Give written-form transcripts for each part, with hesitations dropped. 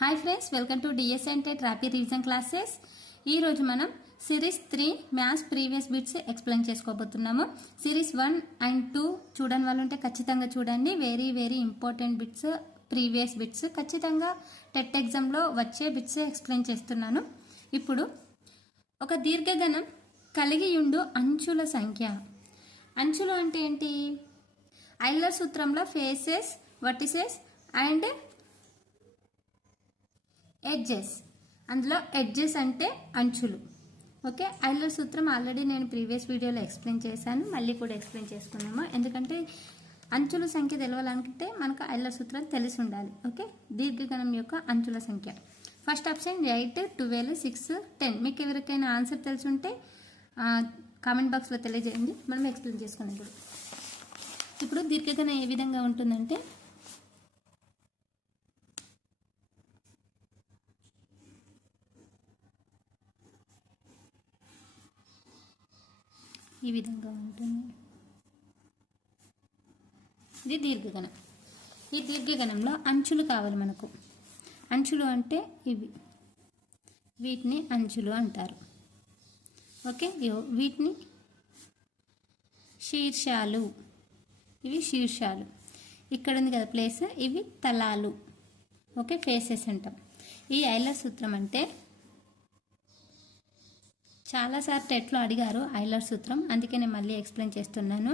Hi friends, welcome to DSN TET rapid revision classes. ఈరోజు మనం series 3 maths previous bits explain చేసుకోబోతున్నాము. Series 1 and 2 చూడని వాళ్ళు ఉంటే ఖచ్చితంగా చూడండి. Very important bits, previous bits, ఖచ్చితంగా టెట్ ఎగ్జామ్లో వచ్చే బిట్స్ ఎక్స్ప్లెయిన్ చేస్తున్నాను. ఇప్పుడు ఒక దీర్ఘగణం కలిగి ఉండు అంచుల సంఖ్య. అంచులు అంటే ఏంటి? ఐలర్ సూత్రంలో ఫేసెస్, వర్టిసెస్ అండ్ ఎడ్జెస్. అందులో ఎడ్జెస్ అంటే అంచులు. ఓకే, ఐలర్ సూత్రం ఆల్రెడీ నేను ప్రీవియస్ వీడియోలో ఎక్స్ప్లెయిన్ చేశాను, మళ్ళీ కూడా ఎక్స్ప్లెయిన్ చేసుకున్నాము. ఎందుకంటే అంచుల సంఖ్య తెలవాలనుకుంటే మనకు ఐలర్ సూత్రం తెలిసి ఉండాలి. ఓకే, దీర్ఘగణం యొక్క అంచుల సంఖ్య. First option 8, 12, 6, 10. మీకు ఎవరికైనా ఆన్సర్ తెలిసి ఉంటే కామెంట్ బాక్స్లో తెలియజేయండి, మనం ఎక్స్ప్లెయిన్ చేసుకున్నాం. ఇప్పుడు దీర్ఘగణం ఏ విధంగా ఉంటుందంటే ఈ విధంగా ఉంటుంది. ఇది దీర్ఘగణం. ఈ దీర్ఘగణంలో అంచులు కావాలి మనకు. అంచులు అంటే ఇవి, వీటిని అంచులు అంటారు. ఓకే, వీటిని శీర్షాలు, ఇవి శీర్షాలు. ఇక్కడ ఉంది కదా ప్లేస్, ఇవి తలాలు. ఓకే, ఫేసెస్ అంటాం. ఈ ఐలర్ సూత్రం అంటే చాలాసార్లు టెట్లో అడిగారు ఐలర్ సూత్రం, అందుకే నేను మళ్ళీ ఎక్స్ప్లెయిన్ చేస్తున్నాను.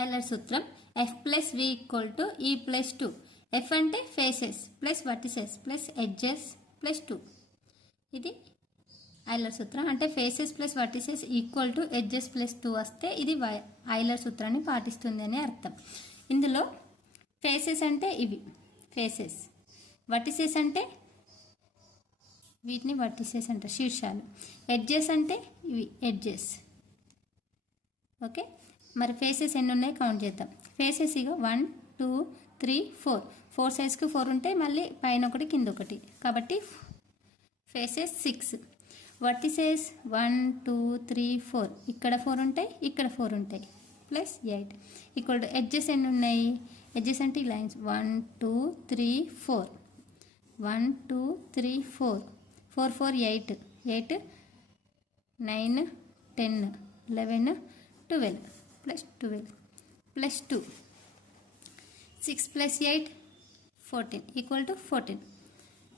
ఐలర్ సూత్రం F+V=E+2. F అంటే faces plus vertices plus edges plus 2. ఇది ఐలర్ సూత్రం. అంటే faces plus vertices equal to edges plus 2 వస్తే ఇది ఐలర్ సూత్రాన్ని పాటిస్తుంది అని అర్థం. ఇందులో ఫేసెస్ అంటే ఇవి ఫేసెస్, వర్టిసెస్ అంటే వీటిని వర్టిసెస్ అంటారు, శీర్షాలు. ఎడ్జెస్ అంటే ఇవి ఎడ్జెస్. ఓకే, మరి ఫేసెస్ ఎన్ని ఉన్నాయి కౌంట్ చేద్దాం. ఫేసెస్ ఇక 1, 2, 3, 4. 4 సైజ్కి 4 ఉంటాయి, మళ్ళీ పైన ఒకటి కింద ఒకటి, కాబట్టి ఫేసెస్ 6. వర్టిసెస్ 1, 2, 3, 4. ఇక్కడ 4 ఉంటాయి, ఇక్కడ 4 ఉంటాయి, ప్లస్ 8 ఈక్వల్ టు ఎడ్జెస్ ఎన్ని ఉన్నాయి? ఎడ్జెస్ అంటే ఈ lines 1, 2, 3, 4. 1, 2, 3, 4. 4, 4, 8. 8, 9, 10, 11, 12 plus 12 plus 2. 6 plus 8 14 equal to 14.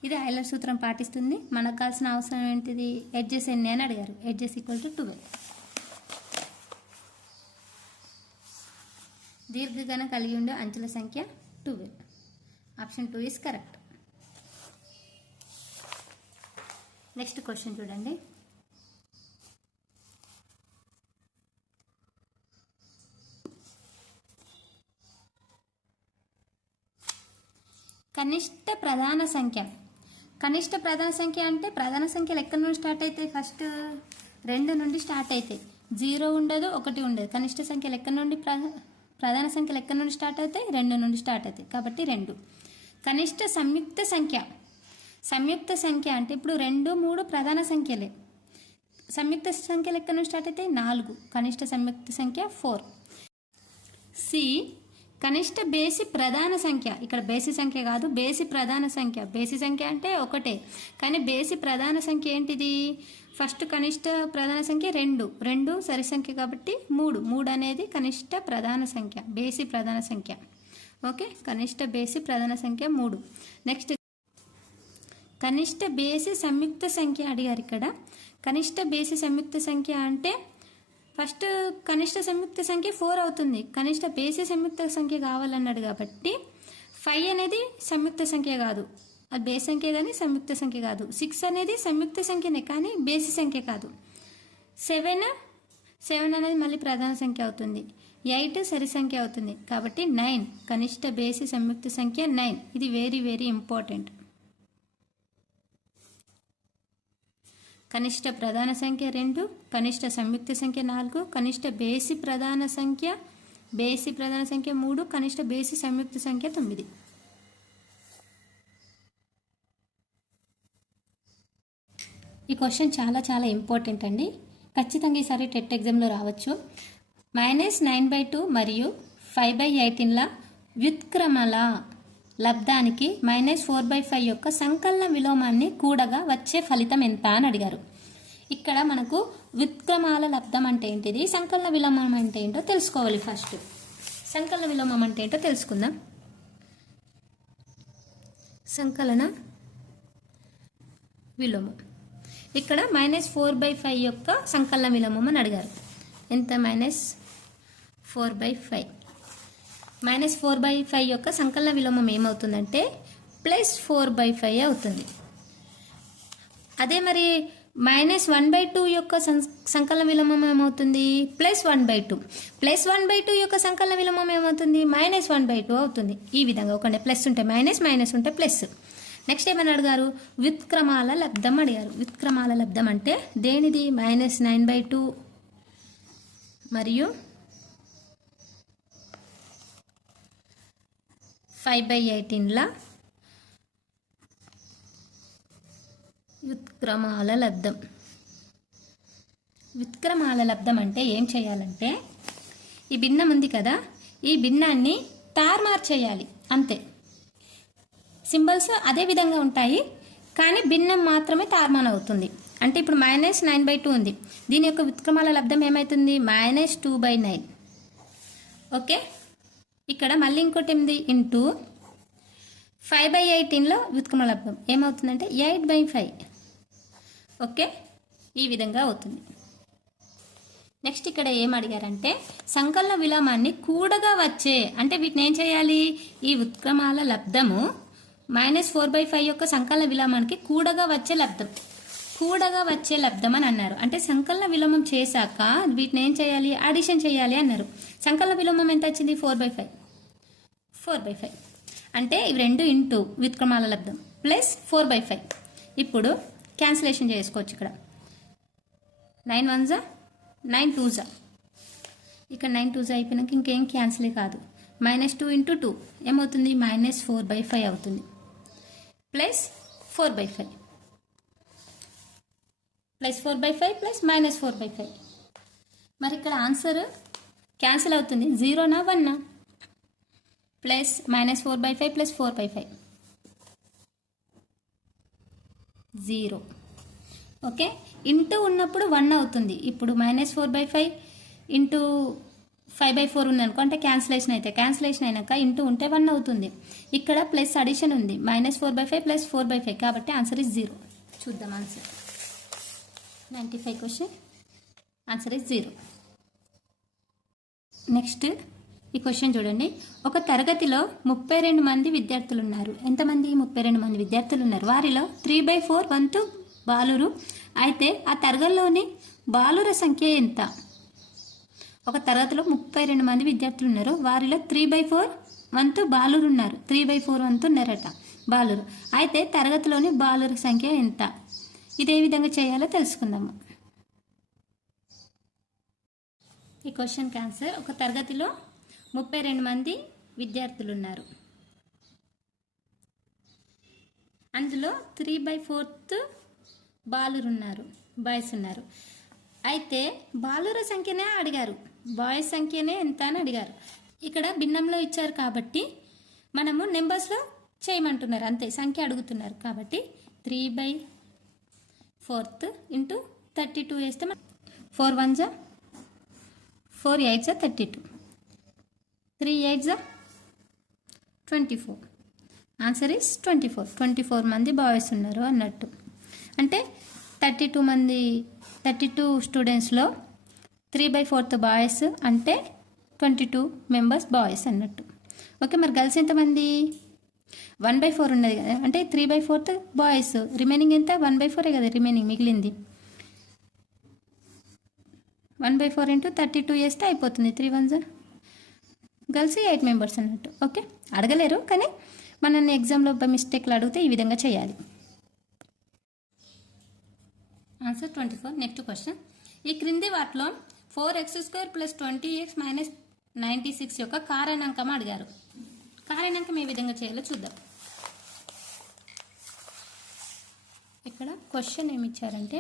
ఇది ఐలర్ సూత్రం పాటిస్తుంది. మనకు కావాల్సిన అవసరం ఏంటిది? ఎడ్జెస్ ఎన్ని అని అడిగారు. Edges equal to 12. దీర్ఘగణం కలిగి ఉండే అంచుల సంఖ్య 12. Option 2 is correct. Next question చూడండి. కనిష్ట ప్రధాన సంఖ్య. కనిష్ట ప్రధాన సంఖ్య అంటే ప్రధాన సంఖ్యలు ఎక్కడి నుండి స్టార్ట్ అవుతాయి? ఫస్ట్ 2 నుండి స్టార్ట్ అవుతాయి. 0 ఉండదు, 1 ఉండదు. కనిష్ట సంఖ్యలు ఎక్కడి నుండి, ప్రధాన సంఖ్యలు ఎక్కడి నుండి స్టార్ట్ అవుతాయి? 2 నుండి స్టార్ట్ అవుతాయి, కాబట్టి 2. కనిష్ట సంయుక్త సంఖ్య. సంయుక్త సంఖ్య అంటే ఇప్పుడు 2, 3 ప్రధాన సంఖ్యలే. సంయుక్త సంఖ్యలు ఎక్కడి నుంచి స్టార్ట్ అయితే 4. కనిష్ట సంయుక్త సంఖ్య 4. సి కనిష్ట బేసి ప్రధాన సంఖ్య. ఇక్కడ బేసి సంఖ్య కాదు, బేసి ప్రధాన సంఖ్య. బేసి సంఖ్య అంటే ఒకటే, కానీ బేసి ప్రధాన సంఖ్య ఏంటిది? ఫస్ట్ కనిష్ట ప్రధాన సంఖ్య 2. 2 సరి సంఖ్య కాబట్టి 3. 3 అనేది కనిష్ట ప్రధాన సంఖ్య, బేసి ప్రధాన సంఖ్య. ఓకే, కనిష్ట బేసి ప్రధాన సంఖ్య 3. నెక్స్ట్ కనిష్ట బేసి సంయుక్త సంఖ్య అడిగారు. ఇక్కడ కనిష్ట బేసి సంయుక్త సంఖ్య అంటే ఫస్ట్ కనిష్ట సంయుక్త సంఖ్య 4 అవుతుంది. కనిష్ట బేసి సంయుక్త సంఖ్య కావాలన్నాడు కాబట్టి 5 అనేది సంయుక్త సంఖ్య కాదు, అది బేసి సంఖ్య కానీ సంయుక్త సంఖ్య కాదు. 6 అనేది సంయుక్త సంఖ్యనే కానీ బేసి సంఖ్య కాదు. 7 అనేది మళ్ళీ ప్రధాన సంఖ్య అవుతుంది. 8 సరి సంఖ్య అవుతుంది, కాబట్టి 9 కనిష్ట బేసి సంయుక్త సంఖ్య 9. ఇది వెరీ ఇంపార్టెంట్. కనిష్ట ప్రధాన సంఖ్య 2, కనిష్ట సంయుక్త సంఖ్య 4, కనిష్ట బేసి ప్రధాన సంఖ్య 3, కనిష్ట బేసి సంయుక్త సంఖ్య 9. ఈ క్వశ్చన్ చాలా ఇంపార్టెంట్ అండి. ఖచ్చితంగా ఈసారి టెట్ ఎగ్జామ్లో రావచ్చు. -9/2 మరియు 5/18ల వ్యుత్క్రమల లబ్ధానికి -4/5 యొక్క సంకలన విలోమాన్ని కూడగా వచ్చే ఫలితం ఎంత అని అడిగారు. ఇక్కడ మనకు వ్యుత్క్రమాల లబ్ధం అంటే ఏంటిది, సంకలన విలోమం అంటే ఏంటో తెలుసుకోవాలి. ఫస్ట్ సంకలన విలోమం అంటే ఏంటో తెలుసుకుందాం. సంకలన విలోమం ఇక్కడ -4/5 యొక్క సంకలన విలోమం అని అడిగారు. ఎంత? -4/5. -4/5 యొక్క సంకలన విలోమం ఏమవుతుందంటే +4/5 అవుతుంది. అదే మరి -1/2 యొక్క సంకలన విలోమం ఏమవుతుంది? +1/2. +1/2 యొక్క సంకలన విలోమం ఏమవుతుంది? -1/2 అవుతుంది. ఈ విధంగా ఒకటే ప్లస్ ఉంటే మైనస్, మైనస్ ఉంటే ప్లస్. నెక్స్ట్ ఏమని అడిగారు? వ్యుత్క్రమాల లబ్ధం అడిగారు. వ్యుత్క్రమాల లబ్ధం అంటే దేనిది? -9/2 మరియు 5/18ల వ్యుత్క్రమాల లబ్ధం. వ్యుత్క్రమాల లబ్ధం అంటే ఏం చేయాలంటే ఈ భిన్నం ఉంది కదా, ఈ భిన్నాన్ని తారుమారు చేయాలి అంతే. సింబల్స్ అదే విధంగా ఉంటాయి కానీ భిన్నం మాత్రమే తారుమారు అవుతుంది. అంటే ఇప్పుడు -9/2 ఉంది, దీని యొక్క వ్యుత్క్రమాల లబ్ధం ఏమవుతుంది? -2/9. ఓకే, ఇక్కడ మళ్ళీ ఇంకోటి ఏంది? ఇంటూ 5/18లో వ్యుత్క్రమాల లబ్ధం ఏమవుతుందంటే 8/5. ఓకే, ఈ విధంగా అవుతుంది. నెక్స్ట్ ఇక్కడ ఏం అడిగారంటే సంకలన విలోమాన్ని కూడగా వచ్చే, అంటే వీటిని ఏం చేయాలి? ఈ వ్యుత్క్రమాల లబ్ధము -4/5 యొక్క సంకలన విలోమానికి కూడగా వచ్చే లబ్ధం, కూడగా వచ్చే లబ్ధం అని అన్నారు. అంటే సంకలన విలోమం చేశాక వీటిని ఏం చేయాలి? అడిషన్ చేయాలి అన్నారు. సంకలన విలోమం ఎంత వచ్చింది? 4/5. 4/5 అంటే ఇవి రెండు ఇంటూ వ్యుత్క్రమాల లబ్ధం ప్లస్ 4/5. ఇప్పుడు క్యాన్సిలేషన్ చేసుకోవచ్చు. ఇక్కడ 9 1 9 2 ఇక్కడ 9 2 అయిపోయినాక ఇంకేం క్యాన్సిల్ కాదు. -2 × 2 ఏమవుతుంది? -4/5 అవుతుంది. Plus 4/5 plus 4/5 plus -4/5. మరి ఇక్కడ ఆన్సర్ క్యాన్సిల్ అవుతుంది. 0నా 1నా? Plus -4/5 plus 4/5 0. ఓకే, ఇంటూ ఉన్నప్పుడు 1 అవుతుంది. ఇప్పుడు -4/5 ఇంటూ 5/4 ఉందనుకో, అంటే క్యాన్సిలేషన్ అయితే క్యాన్సిలేషన్ అయినాక ఇంటూ ఉంటే 1 అవుతుంది. ఇక్కడ ప్లస్ అడిషన్ ఉంది, -4/5 ప్లస్ 4/5 కాబట్టి ఆన్సర్ ఇస్ 0. చూద్దాం answer. 95 question answer is 0. Next ఈ క్వశ్చన్ చూడండి. ఒక తరగతిలో 32 మంది విద్యార్థులు ఉన్నారు. ఎంతమంది? 32 మంది విద్యార్థులు ఉన్నారు. వారిలో 3/4 వంతు బాలురు అయితే ఆ తరగతిలోని బాలుర సంఖ్య ఎంత? ఒక తరగతిలో 32 మంది విద్యార్థులు ఉన్నారు. వారిలో 3/4 వంతు బాలురు ఉన్నారు. 3/4 వంతు ఉన్నారట బాలురు. అయితే తరగతిలోని బాలుర సంఖ్య ఎంత? ఇదే విధంగా చేయాలో తెలుసుకుందాము. ఈ క్వశ్చన్ ఆన్సర్: ఒక తరగతిలో 32 మంది విద్యార్థులు ఉన్నారు. అందులో 3/4 బాలురు ఉన్నారు, బాయ్స్ ఉన్నారు. అయితే బాలుర సంఖ్యనే అడిగారు, బాయ్స్ సంఖ్యనే ఎంత అని అడిగారు. ఇక్కడ భిన్నంలో ఇచ్చారు కాబట్టి మనము నెంబర్స్లో చేయమంటున్నారు అంతే, సంఖ్య అడుగుతున్నారు కాబట్టి 3/4 ఇంటూ 32 వేస్తే 4 1 4 8 32, 3 8 24. Answer is 24. 24 మంది బాయ్స్ ఉన్నారు అన్నట్టు. అంటే 32 స్టూడెంట్స్లో 3/4 బాయ్స్ అంటే 22 మెంబర్స్ బాయ్స్ అన్నట్టు. ఓకే, మరి గర్ల్స్ ఎంతమంది? 1/4 ఉన్నది కదా, అంటే 3/4 బాయ్స్, రిమైనింగ్ ఎంత? 1/4 కదా రిమైనింగ్ మిగిలింది. 1/4 ఇంటూ 32 వేస్తే అయిపోతుంది. 3 1 గర్ల్స్ 8 మెంబర్స్ అన్నట్టు. ఓకే, అడగలేరు కానీ మనల్ని ఎగ్జామ్లో మిస్టేక్లు అడిగితే ఈ విధంగా చేయాలి. ఆన్సర్ 24. నెక్స్ట్ క్వశ్చన్: ఈ క్రింది వాటిలో 4x² + 20x - 96 యొక్క కారణాంకం అడిగారు. కారణాంకం ఏ విధంగా చేయాలో చూద్దాం. ఇక్కడ క్వశ్చన్ ఏమి ఇచ్చారంటే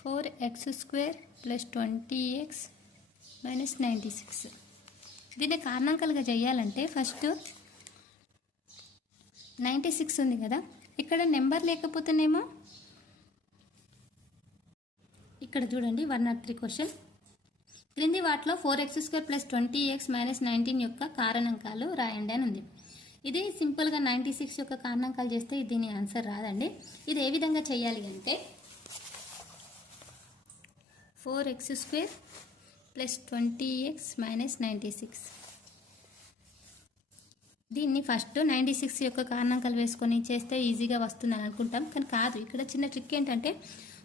4x² + 20x - 96. దీన్ని కారణాంకాలుగా చేయాలంటే ఫస్ట్ 96 ఉంది కదా, ఇక్కడ నెంబర్ లేకపోతేనేమో ఇక్కడ చూడండి 103 క్వశ్చన్. క్రింది వాటిలో 4x² + 20x - 19 యొక్క కారణాంకాలు రాయండి అని ఉంది. ఇది సింపుల్గా 96 యొక్క కారణాంకాలు చేస్తే దీని ఆన్సర్ రాదండి. ఇది ఏ విధంగా చేయాలి అంటే 4x² + 20x - 96. దీన్ని ఫస్ట్ 96 యొక్క కారణాంకాలు వేసుకొని చేస్తే ఈజీగా వస్తుందని అనుకుంటాం, కానీ కాదు. ఇక్కడ చిన్న ట్రిక్ ఏంటంటే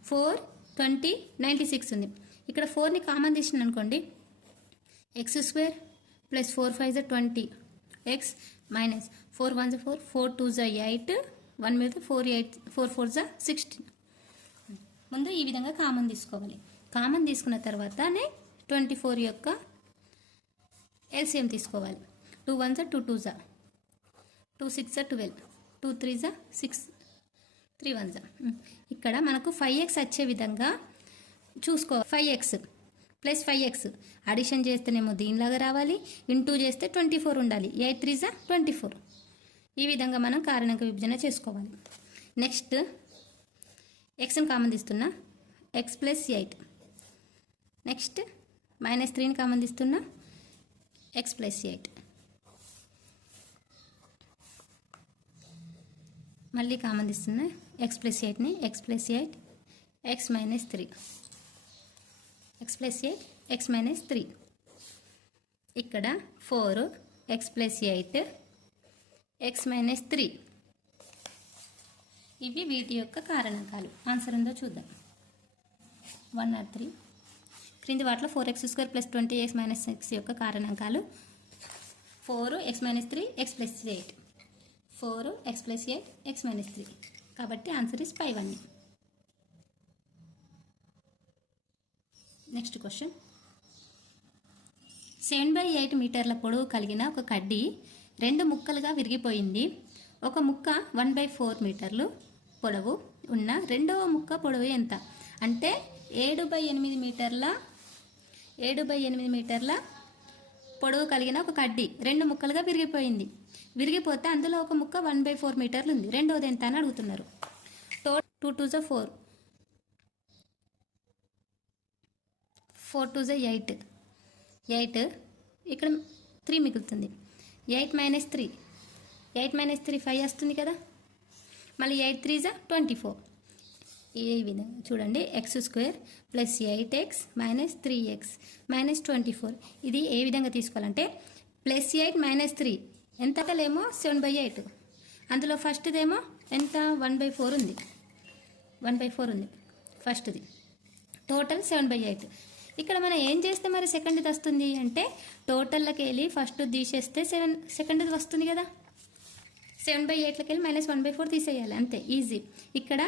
4, 20, 96 ఉంది. ఇక్కడ 4ని కామన్ తీసిన అనుకోండి, x² + 4 5 20, x మైనస్ 4 1 4, 4 2 8, 1 మీద 4 8, 4 4 16. ముందు ఈ విధంగా కామన్ తీసుకోవాలి. కామన్ తీసుకున్న తర్వాతనే 24 యొక్క ఎల్సిఎం తీసుకోవాలి. 2 1 2 2 2 6 12, 2 3 6, 3 1. ఇక్కడ మనకు 5x వచ్చే విధంగా చూసుకో. 5x + 5x అడిషన్ చేస్తేనేమో దీనిలాగా రావాలి, ఇంటూ చేస్తే 24 ఉండాలి. 8 3 24. ఈ విధంగా మనం కారణాంక విభజన చేసుకోవాలి. నెక్స్ట్ xని కామన్ తీస్తున్నా, x + 8. నెక్స్ట్ -3ని కామన్ తీస్తున్నా, x + 8. మళ్ళీ కామన్ తీస్తున్నా x + 8ని, x + 8, x - 3, x + 8, x - 3. ఇక్కడ 4 x + 8, x - 3. ఇవి వీటి యొక్క కారణాంకాలు. ఆన్సర్ ఉందో చూద్దాం. 103. క్రింది వాటిలో 4x² + 20x - 6 యొక్క కారణాంకాలు 4 x - 3, x + 8. 4 x + 8, x - 3. కాబట్టి ఆన్సర్ ఇస్ 5 1. Next question. 7/8 మీటర్ల పొడవు కలిగిన ఒక కడ్డీ 2 ముక్కలుగా విరిగిపోయింది. ఒక ముక్క 1/4 మీటర్లు పొడవు ఉన్న రెండవ ముక్క పొడవు ఎంత? అంటే 7/8 మీటర్ల పొడవు కలిగిన ఒక కడ్డీ 2 ముక్కలుగా విరిగిపోయింది. విరిగిపోతే అందులో ఒక ముక్క 1/4 మీటర్లు ఉంది. రెండవది ఎంత అని అడుగుతున్నారు. 2 2 4, 4 2 8, 8. ఇక్కడ 3 మిగులుతుంది. 8 - 3, 8 - 3 5 వస్తుంది కదా. మళ్ళీ 8 3 24. ఈ విధంగా చూడండి, x² + 8x - 3x - 24. ఇది ఏ విధంగా తీసుకోవాలంటే +8 - 3 ఎంతలేమో 7/8. అందులో ఫస్ట్దేమో ఎంత 1/4 ఉంది. 1/4 ఉంది ఫస్ట్ది. టోటల్ 7/8. ఇక్కడ మనం ఏం చేస్తే మరి సెకండ్ది వస్తుంది అంటే టోటల్లోకి వెళ్ళి ఫస్ట్ తీసేస్తే సెకండ్ది వస్తుంది కదా. 7/8లోకి వెళ్ళి -1/4 తీసేయాలి, అంతే. ఈజీ. ఇక్కడ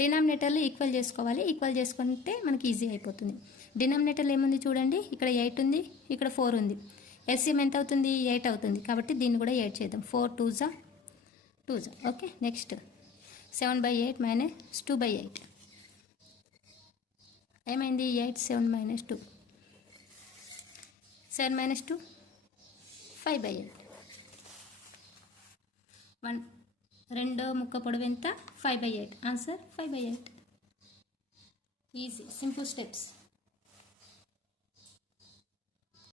డినామినేటర్లు ఈక్వల్ చేసుకోవాలి. ఈక్వల్ చేసుకుంటే మనకి ఈజీ అయిపోతుంది. డినామినేటర్లు ఏముంది చూడండి, ఇక్కడ 8 ఉంది, ఇక్కడ 4 ఉంది. ఎల్సిఎం ఎంత అవుతుంది? 8 అవుతుంది. కాబట్టి దీన్ని కూడా 8 చేద్దాం. 4 2 2. ఓకే. నెక్స్ట్ 7/8 - 2/8 ఏమైంది? 8 7 - 2, 7 - 2 5/8. రెండో ముక్క పొడవు ఎంత? 5/8. ఆన్సర్ 5/8. Easy, simple steps.